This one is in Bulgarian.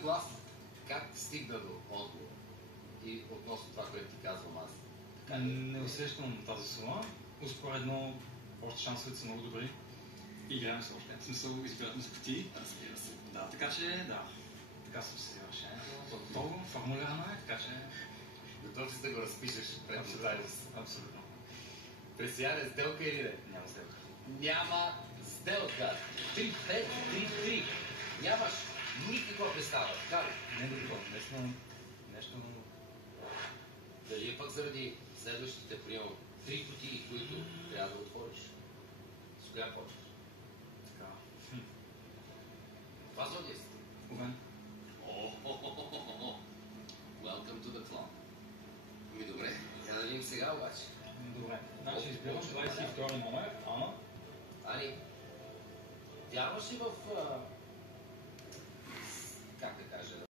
глас. Как стигна до отговор? И относно това, което ти казвам аз. Не усещам тази сума. Успоредно, още шансовете са много добри. Играем се още. В смисъл, избирателни с кутии. Разбира се. Да, така че, да. Така съм си решението. Готово, формулирано е, така че... Готов си да го разпишеш пред нотариус. Абсолютно. Пресияне, сделка или не? Няма сделка. Няма сделка. 3-5, 3-3. Нямаш никаква представа. Така ли? Не е добро. Нещо... Дали е пък заради следващите, примерно, 3 кутии, които трябва да отвориш? С коя почваш? Така. Това зодия си. Овен. Welcome to the club. Ами добре, я да видим сега обаче. Добре. Значи избирам 22 номер, Ана. Ани, вярваш ли в